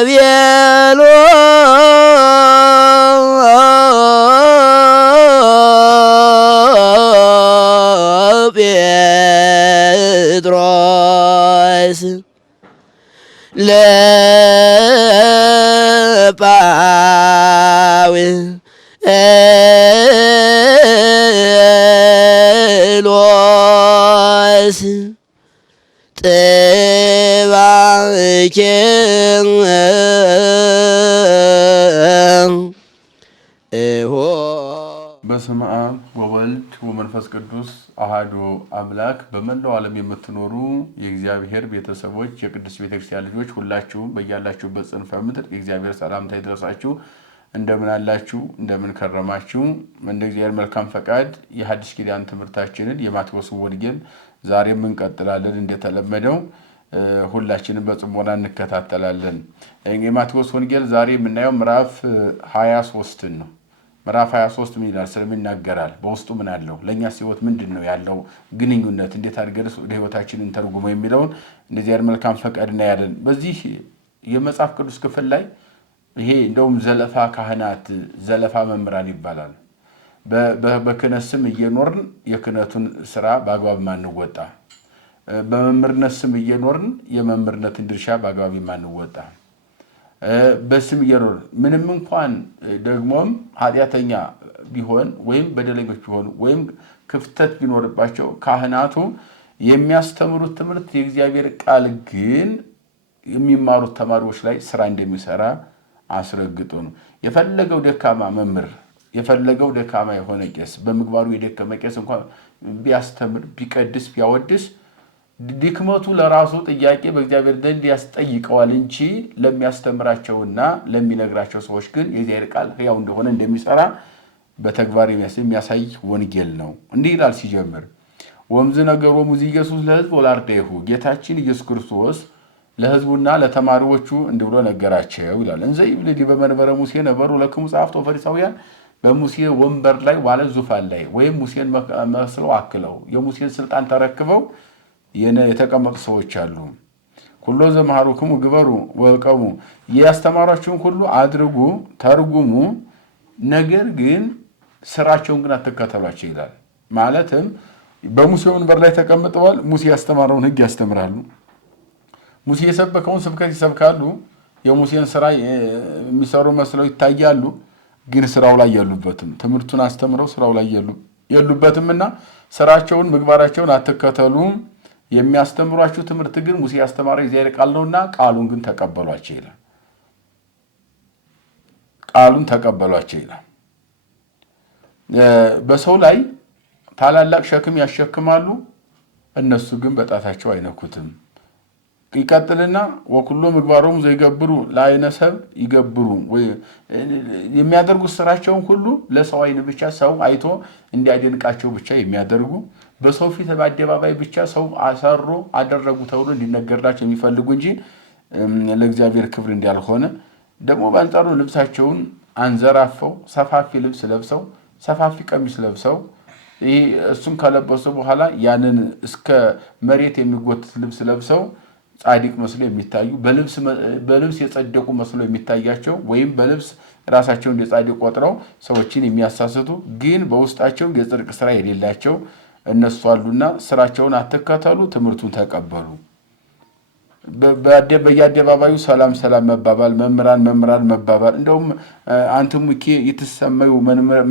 ቤሎ ጴጥሮስ ለጳውሎስ ጥባኬ በስመ አብ ወወልድ ወመንፈስ ቅዱስ አሐዱ አምላክ። በመላው ዓለም የምትኖሩ የእግዚአብሔር ቤተሰቦች የቅዱስ ቤተክርስቲያን ልጆች ሁላችሁም በእያላችሁበት ጽንፈ ምድር የእግዚአብሔር ሰላምታ ይድረሳችሁ። እንደምን አላችሁ? እንደምን ከረማችሁ? እንደ እግዚአብሔር መልካም ፈቃድ የሐዲስ ኪዳን ትምህርታችንን የማቴዎስ ወንጌል ዛሬም እንቀጥላለን። እንደተለመደው ሁላችንም በጽሞና እንከታተላለን። የማቴዎስ ወንጌል ዛሬ የምናየው ምዕራፍ 23 ነው። ምዕራፍ 23 ምን ይላል? ስለምን ይናገራል? በውስጡ ምን አለው? ለኛስ ህይወት ምንድነው ያለው ግንኙነት? እንዴት አድርገንስ ወደ ህይወታችንን ተርጉመው የሚለውን እንደዚህ አይነት መልካም ፈቃድ እናያለን። በዚህ የመጽሐፍ ቅዱስ ክፍል ላይ ይሄ እንደውም ዘለፋ ካህናት፣ ዘለፋ መምህራን ይባላል። በክህነት ስም እየኖርን የክህነቱን ስራ በአግባብ ማንወጣ፣ በመምህርነት ስም እየኖርን የመምህርነትን ድርሻ በአግባብ ማንወጣ፣ በስም እየኖርን ምንም እንኳን ደግሞም ኃጢአተኛ ቢሆን ወይም በደለኞች ቢሆኑ ወይም ክፍተት ቢኖርባቸው ካህናቱ የሚያስተምሩት ትምህርት የእግዚአብሔር ቃል ግን የሚማሩት ተማሪዎች ላይ ስራ እንደሚሰራ አስረግጦ ነው። የፈለገው ደካማ መምህር፣ የፈለገው ደካማ የሆነ ቄስ፣ በምግባሩ የደከመ ቄስ እንኳን ቢያስተምር፣ ቢቀድስ፣ ቢያወድስ ድክመቱ ለራሱ ጥያቄ በእግዚአብሔር ዘንድ ያስጠይቀዋል እንጂ ለሚያስተምራቸውና ለሚነግራቸው ሰዎች ግን የእግዚአብሔር ቃል ሕያው እንደሆነ እንደሚሰራ በተግባር የሚያሳይ ወንጌል ነው። እንዲህ ይላል ሲጀምር፣ ወምዝ ነገሮሙ ኢየሱስ ለሕዝብ ወላርዳይሁ፣ ጌታችን ኢየሱስ ክርስቶስ ለሕዝቡና ለተማሪዎቹ እንዲህ ብሎ ነገራቸው ይላል። እንዘ ይብልዲ በመንበረ ሙሴ ነበሩ ለክሙ ጸሐፍት ወፈሪሳውያን፣ በሙሴ ወንበር ላይ ዋለ ዙፋን ላይ ወይም ሙሴን መስለው አክለው የሙሴን ስልጣን ተረክበው የተቀመጡ ሰዎች አሉ። ሁሉ ዘመሃሩክሙ ግበሩ ወቀሙ፣ ያስተማራችሁን ሁሉ አድርጉ ተርጉሙ፣ ነገር ግን ስራቸውን ግን አትከተሏቸው ይላል። ማለትም በሙሴ ወንበር ላይ ተቀምጠዋል። ሙሴ ያስተማረውን ሕግ ያስተምራሉ። ሙሴ የሰበከውን ስብከት ይሰብካሉ። የሙሴን ስራ የሚሰሩ መስለው ይታያሉ። ግን ስራው ላይ ያሉበትም ትምህርቱን አስተምረው ስራው ላይ ያሉበትምና ስራቸውን ምግባራቸውን አትከተሉ። የሚያስተምሯችሁ ትምህርት ግን ሙሴ ያስተማረው የእግዚአብሔር ቃል ነውና ቃሉን ግን ተቀበሏቸው ይላል። ቃሉን ተቀበሏቸው ይላል። በሰው ላይ ታላላቅ ሸክም ያሸክማሉ፣ እነሱ ግን በጣታቸው አይነኩትም። ይቀጥልና ወኩሎ ምግባሮሙ ዘይገብሩ ለዓይነ ሰብእ ይገብሩ፣ የሚያደርጉት ስራቸውን ሁሉ ለሰው አይን ብቻ ሰው አይቶ እንዲያደንቃቸው ብቻ የሚያደርጉ፣ በሰው ፊት በአደባባይ ብቻ ሰው አሰሩ አደረጉ ተብሎ እንዲነገርላቸው የሚፈልጉ እንጂ ለእግዚአብሔር ክብር እንዳልሆነ ደግሞ በአንጻሩ ልብሳቸውን አንዘራፈው ሰፋፊ ልብስ ለብሰው ሰፋፊ ቀሚስ ለብሰው እሱን ከለበሱ በኋላ ያንን እስከ መሬት የሚጎትት ልብስ ለብሰው ጻድቅ መስሎ የሚታዩ፣ በልብስ የጸደቁ መስሎ የሚታያቸው ወይም በልብስ ራሳቸውን እንደ ጻድቅ ቆጥረው ሰዎችን የሚያሳስቱ ግን በውስጣቸው የጽድቅ ስራ የሌላቸው እነሱ አሉና ስራቸውን አትከተሉ፣ ትምህርቱን ተቀበሉ። በየአደባባዩ ሰላም ሰላም መባባል፣ መምህራን መባባል፣ እንደውም አንትሙኬ ይትሰመዩ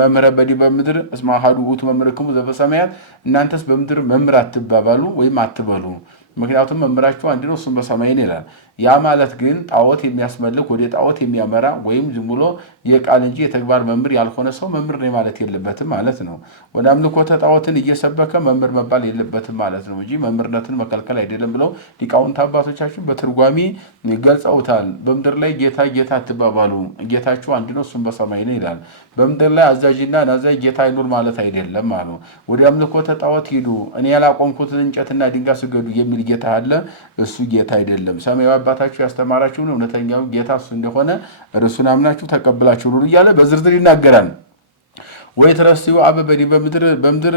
መምህረ በዲበ ምድር እስመ አሐዱ ውእቱ መምህርክሙ ዘበሰማያት፣ እናንተስ በምድር መምህር አትባባሉ ወይም አትበሉ፣ ምክንያቱም መምህራችሁ አንድ ነው እሱም በሰማይ ነው ይላል። ያ ማለት ግን ጣዖት የሚያስመልክ ወደ ጣዖት የሚያመራ ወይም ዝም ብሎ የቃል እንጂ የተግባር መምህር ያልሆነ ሰው መምህር ነው ማለት የለበትም ማለት ነው። ወደ አምልኮተ ጣዖትን እየሰበከ መምህር መባል የለበትም ማለት ነው እንጂ መምህርነትን መከልከል አይደለም ብለው ሊቃውንት አባቶቻችን በትርጓሜ ገልጸውታል። በምድር ላይ ጌታ ጌታ አትባባሉ፣ ጌታችሁ አንድ ነው እሱም በሰማይ ነው ይላል። በምድር ላይ አዛዥና ናዛዥ ጌታ አይኑር ማለት አይደለም አሉ። ወደ አምልኮተ ጣዖት ሂዱ፣ እኔ ያላቆምኩትን እንጨትና ድንጋይ ስገዱ የሚል ጌታ አለ፣ እሱ ጌታ አይደለም። ሰማያዊ አባታችሁ ያስተማራችሁን እውነተኛው ጌታ እሱ እንደሆነ እርሱን አምናችሁ ተቀብላችሁ ኑሩ እያለ በዝርዝር ይናገራል። ወይ ትረስዩ አበ በምድር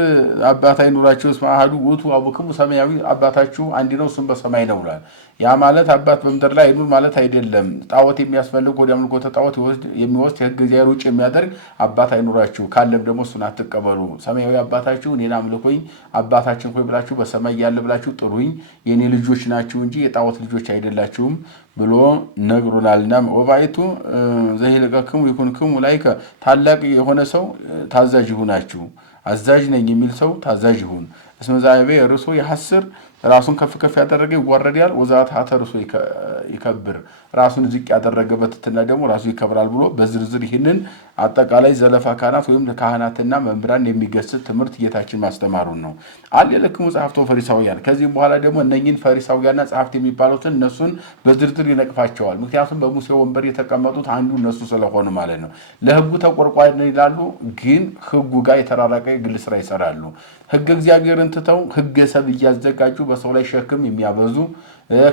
አባት አይኑራችሁ እስመ አሐዱ ውእቱ አቡክሙ ሰማያዊ አባታችሁ አንድ ነው እሱም በሰማይ ነው ብሏል። ያ ማለት አባት በምድር ላይ አይኑር ማለት አይደለም። ጣዖት የሚያስፈልግ ወደ አምልኮተ ጣዖት የሚወስድ የሕግ እግዚአብሔር ውጭ የሚያደርግ አባት አይኑራችሁ፣ ካለም ደግሞ እሱን አትቀበሉ። ሰማያዊ አባታችሁ እኔን አምልኩኝ፣ አባታችን ሆይ ብላችሁ በሰማይ ያለ ብላችሁ ጥሩኝ፣ የእኔ ልጆች ናችሁ እንጂ የጣዖት ልጆች አይደላችሁም ብሎ ነግሮናልና ወባይቱ ዘሂልቀክሙ ይኩንክሙ ላይከ ታላቅ የሆነ ሰው ታዛዥ ይሁናችሁ። አዛዥ ነኝ የሚል ሰው ታዛዥ ይሁን። እስመ ዛይቤ ርሶ የሐስር ራሱን ከፍ ከፍ ያደረገ ይዋረዳል። ወዛት ሀተርሶ ይከብር ራሱን ዝቅ ያደረገ በትሕትና ደግሞ ራሱ ይከብራል ብሎ በዝርዝር ይህንን አጠቃላይ ዘለፋ ካህናት ወይም ካህናትና መምህራን የሚገስጽ ትምህርት ጌታችን ማስተማሩን ነው። አልየለክሙ ጸሐፍቶ ፈሪሳውያን። ከዚህም በኋላ ደግሞ እነኝን ፈሪሳውያንና ጸሐፍት የሚባሉትን እነሱን በዝርዝር ይነቅፋቸዋል። ምክንያቱም በሙሴ ወንበር የተቀመጡት አንዱ እነሱ ስለሆኑ ማለት ነው። ለሕጉ ተቆርቋሪ ይላሉ፣ ግን ሕጉ ጋር የተራራቀ የግል ስራ ይሰራሉ። ሕገ እግዚአብሔርን ትተው ሕገ ሰብ እያዘጋጁ በሰው ላይ ሸክም የሚያበዙ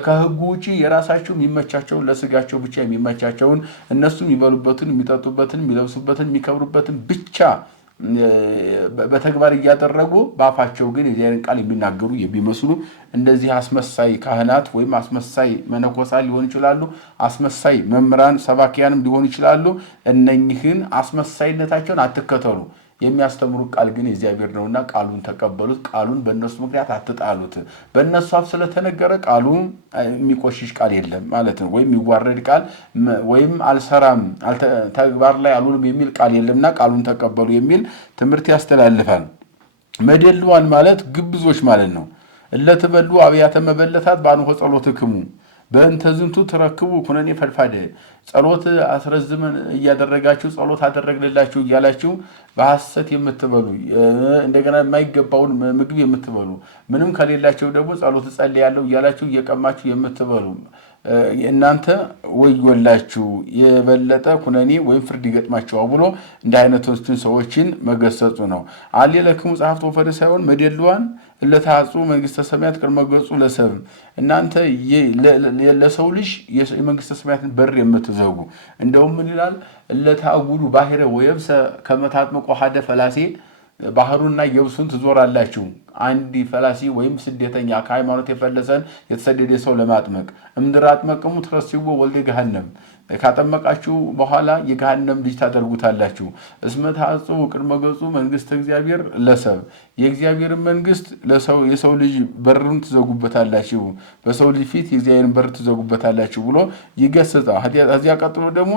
ከሕጉ ውጪ የራሳቸው የሚመቻቸውን ለስጋቸው ብቻ የሚመቻቸውን እነሱ የሚበሉበትን የሚጠጡበትን የሚለብሱበትን የሚከብሩበትን ብቻ በተግባር እያደረጉ በአፋቸው ግን የእግዚአብሔርን ቃል የሚናገሩ የሚመስሉ እንደዚህ አስመሳይ ካህናት ወይም አስመሳይ መነኮሳት ሊሆኑ ይችላሉ። አስመሳይ መምህራን ሰባኪያንም ሊሆኑ ይችላሉ። እነኝህን አስመሳይነታቸውን አትከተሉ። የሚያስተምሩት ቃል ግን የእግዚአብሔር ነውና ቃሉን ተቀበሉት። ቃሉን በእነሱ ምክንያት አትጣሉት። በእነሱ አፍ ስለተነገረ ቃሉ የሚቆሽሽ ቃል የለም ማለት ነው። ወይም የሚዋረድ ቃል ወይም አልሰራም ተግባር ላይ አልውልም የሚል ቃል የለምና ቃሉን ተቀበሉ የሚል ትምህርት ያስተላልፋል። መደልዋን ማለት ግብዞች ማለት ነው። እለትበሉ አብያተ መበለታት ባንሆ ጸሎትክሙ በእንተ ዝንቱ ትረክቡ ኩነኔ ፈድፋደ ጸሎት አስረዝመን እያደረጋችሁ ጸሎት አደረግንላችሁ እያላችሁ በሐሰት የምትበሉ እንደገና የማይገባውን ምግብ የምትበሉ ምንም ከሌላቸው ደግሞ ጸሎት ጸልያለሁ እያላችሁ እየቀማችሁ የምትበሉ እናንተ ወዮላችሁ፣ የበለጠ ኩነኔ ወይም ፍርድ ይገጥማችኋል ብሎ እንደ አይነቶችን ሰዎችን መገሰጹ ነው። አልየለክሙ ጸሐፍቶ ፈሪሳውያን መደልዋን እለታጹ መንግስተ ሰማያት ቅድመ ገጹ ለሰብ እናንተ ለሰው ልጅ የመንግስተ ሰማያትን በር የምትዘጉ እንደውም ምን ይላል? እለታውሉ ባሕረ ወየብሰ ከመታጥምቆ ሀደ ፈላሴ ባህሩና የብሱን ትዞራላችሁ። አንድ ፈላሲ ወይም ስደተኛ ከሃይማኖት የፈለሰን የተሰደደ ሰው ለማጥመቅ እምድር አጥመቅሙ ትረስይዎ ወልደ ገሃነም ካጠመቃችሁ በኋላ የገሃነም ልጅ ታደርጉታላችሁ። እስመ ታጽኡ ቅድመ ገጹ መንግስት እግዚአብሔር ለሰብ የእግዚአብሔርን መንግስት የሰው ልጅ በሩን ትዘጉበታላችሁ፣ በሰው ልጅ ፊት የእግዚአብሔርን በር ትዘጉበታላችሁ ብሎ ይገስጻል። ከዚያ ቀጥሎ ደግሞ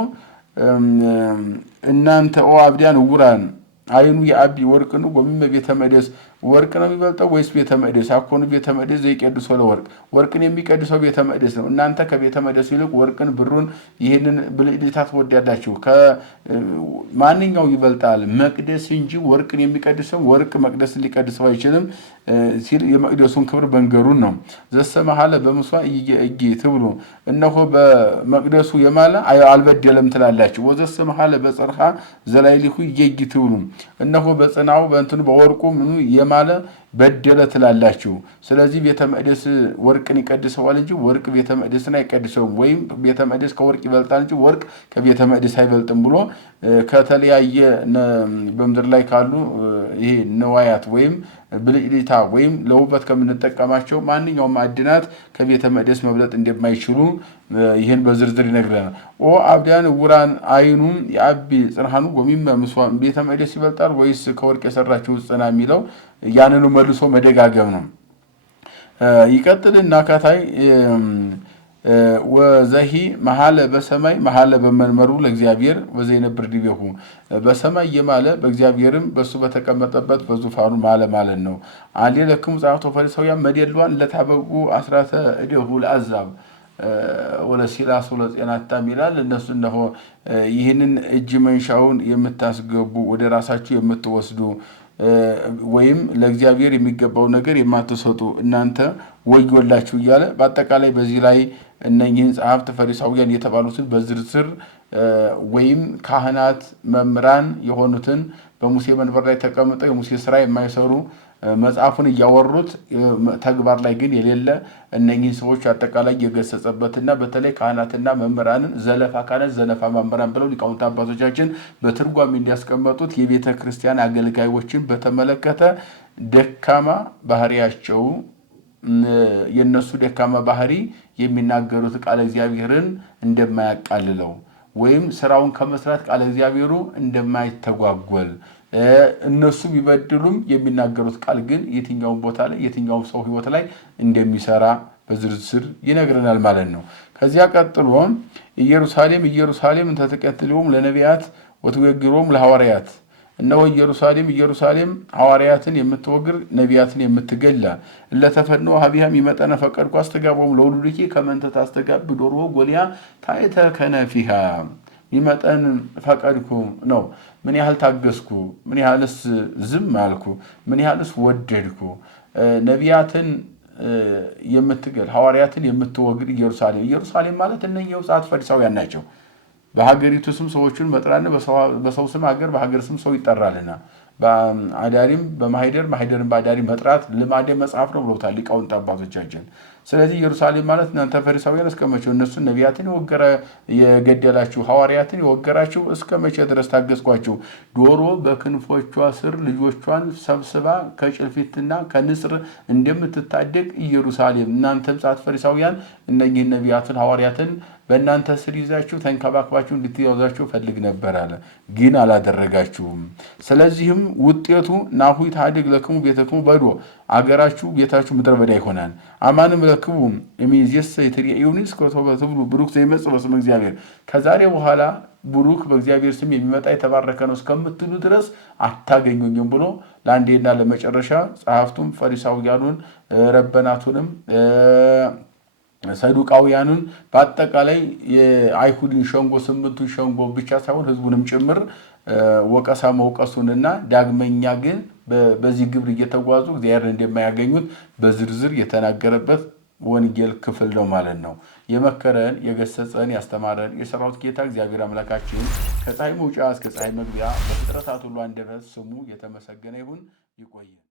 እናንተ ኦ አብዳን ዕውራን አይኑ የአቢ ወርቅ ነው ወሚመ ቤተ መቅደስ ወርቅ ነው የሚበልጠው ወይስ ቤተ መቅደስ? አኮኑ ቤተ መቅደስ ዘይቀድሶ ለወርቅ ወርቅን የሚቀድሰው ቤተ መቅደስ ነው። እናንተ ከቤተ መቅደስ ይልቅ ወርቅን ብሩን ይህንን ብልጭልጭታ ትወዳላችሁ። ከማንኛው ይበልጣል? መቅደስ እንጂ ወርቅን የሚቀድሰው ወርቅ መቅደስን ሊቀድሰው አይችልም ሲል የመቅደሱን ክብር መንገሩን ነው። ዘሰመሃለ በምስዋዕ እጌ ትብሉ እነሆ በመቅደሱ የማለ አልበደለም ትላላችሁ። ወዘሰመሃለ በጽርሐ ዘላዕሌሁ እጌ ትብሉ እነሆ በጽናው በእንትኑ በወርቁ ምኑ የማለ በደለ ትላላችሁ። ስለዚህ ቤተ መቅደስ ወርቅን ይቀድሰዋል እንጂ ወርቅ ቤተ መቅደስን አይቀድሰውም። ወይም ቤተ መቅደስ ከወርቅ ይበልጣል እንጂ ወርቅ ከቤተ መቅደስ አይበልጥም ብሎ ከተለያየ በምድር ላይ ካሉ ይሄ ነዋያት ወይም ብልጭልጭታ ወይም ለውበት ከምንጠቀማቸው ማንኛውም ማዕድናት ከቤተ መቅደስ መብለጥ እንደማይችሉ ይህን በዝርዝር ይነግረናል። ኦ አብዳን ዕውራን አይኑም የአቢ ጽንሐኑ ወሚመ ምስዋዕ ቤተ መቅደስ ይበልጣል ወይስ ከወርቅ የሰራችው ጽና የሚለው ያንኑ መልሶ መደጋገም ነው። ይቀጥልና ከታይ ወዘሂ መሐለ በሰማይ መሐለ በመንበሩ ለእግዚአብሔር ወዘይነብር ዲቤሁ በሰማይ የማለ በእግዚአብሔርም በሱ በተቀመጠበት በዙፋኑ ማለ ማለት ነው። አልየለክሙ ጸሐፍቶ ፈሪሳውያን መደልዋን ለታበቁ አስራተ እዴሁ ለአሕዛብ ወለሲላስ ወለጤናታም ይላል። እነሱ እነሆ ይህንን እጅ መንሻውን የምታስገቡ ወደ ራሳችሁ የምትወስዱ ወይም ለእግዚአብሔር የሚገባው ነገር የማትሰጡ እናንተ ወዮላችሁ እያለ በአጠቃላይ በዚህ ላይ እነኚህን ጸሐፍት ፈሪሳውያን የተባሉትን በዝርዝር ወይም ካህናት መምህራን የሆኑትን በሙሴ መንበር ላይ ተቀምጠው የሙሴ ስራ የማይሰሩ መጽሐፉን እያወሩት ተግባር ላይ ግን የሌለ እነኚህ ሰዎች አጠቃላይ የገሰጸበትና በተለይ ካህናትና መምህራንን ዘለፋ ካህናት ዘነፋ መምህራን ብለው ሊቃውንት አባቶቻችን በትርጓሜ እንዲያስቀመጡት የቤተ ክርስቲያን አገልጋዮችን በተመለከተ ደካማ ባህሪያቸው የነሱ ደካማ ባህሪ የሚናገሩት ቃለ እግዚአብሔርን እንደማያቃልለው ወይም ስራውን ከመስራት ቃለ እግዚአብሔሩ እንደማይተጓጎል እነሱ ቢበድሉም የሚናገሩት ቃል ግን የትኛው ቦታ ላይ የትኛው ሰው ህይወት ላይ እንደሚሰራ በዝርዝር ይነግረናል ማለት ነው። ከዚያ ቀጥሎ ኢየሩሳሌም ተተቀትሎም ለነቢያት ወትወግሮም ለሐዋርያት እነሆ ኢየሩሳሌም ሐዋርያትን የምትወግር ነቢያትን የምትገላ ለተፈኖ ሀቢያም ይመጠነ ፈቀድኩ አስተጋቦም ለውሉድኪ ከመንተ ታስተጋብ ዶሮ ጎሊያ ታይተ ከነፊሃ ይመጠን ፈቀድኩ ነው። ምን ያህል ታገስኩ፣ ምን ያህልስ ዝም አልኩ፣ ምን ያህልስ ወደድኩ። ነቢያትን የምትገል ሐዋርያትን የምትወግር ኢየሩሳሌም ማለት እነኚህ የውጻት ፈሪሳውያን ናቸው። በሀገሪቱ ስም ሰዎችን መጥራና በሰው ስም ሀገር በሀገር ስም ሰው ይጠራልና በአዳሪም በማህደር ማህደርም በአዳሪ መጥራት ልማዴ መጽሐፍ ነው ብለውታል ሊቃውንት አባቶቻችን። ስለዚህ ኢየሩሳሌም ማለት እናንተ ፈሪሳውያን እስከመቼው እነሱን ነቢያትን የገደላችሁ ሐዋርያትን የወገራችሁ እስከመቼ ድረስ ታገስኳችሁ? ዶሮ በክንፎቿ ስር ልጆቿን ሰብስባ ከጭልፊትና ከንስር እንደምትታደግ ኢየሩሳሌም እናንተም ጻት ፈሪሳውያን እነኚህን ነቢያትን ሐዋርያትን በእናንተ ስር ይዛችሁ ተንከባክባችሁ እንድትያዛችሁ ፈልግ ነበር አለ፣ ግን አላደረጋችሁም። ስለዚህም ውጤቱ ናሁ ይትሐደግ ለክሙ ቤተክሙ በዶ አገራችሁ ቤታችሁ ምድረ በዳ ይሆናል። አማንም ለክሙ እምይእዜሰ ይትሬኡኒ እስከ ትብሉ ብሩክ ዘይመጽእ በስመ እግዚአብሔር ከዛሬ በኋላ ብሩክ በእግዚአብሔር ስም የሚመጣ የተባረከ ነው እስከምትሉ ድረስ አታገኙኝም ብሎ ለአንዴና ለመጨረሻ ጸሐፍቱም ፈሪሳውያኑን ረበናቱንም ሰዱቃውያኑን በአጠቃላይ የአይሁድን ሸንጎ ስምንቱን ሸንጎ ብቻ ሳይሆን ህዝቡንም ጭምር ወቀሳ መውቀሱንና ዳግመኛ ግን በዚህ ግብር እየተጓዙ እግዚአብሔርን እንደማያገኙት በዝርዝር የተናገረበት ወንጌል ክፍል ነው ማለት ነው። የመከረን የገሰጸን ያስተማረን የሰራዊት ጌታ እግዚአብሔር አምላካችን ከፀሐይ መውጫ እስከ ፀሐይ መግቢያ በፍጥረታት ሁሉ አንደበት ስሙ የተመሰገነ ይሁን። ይቆየን።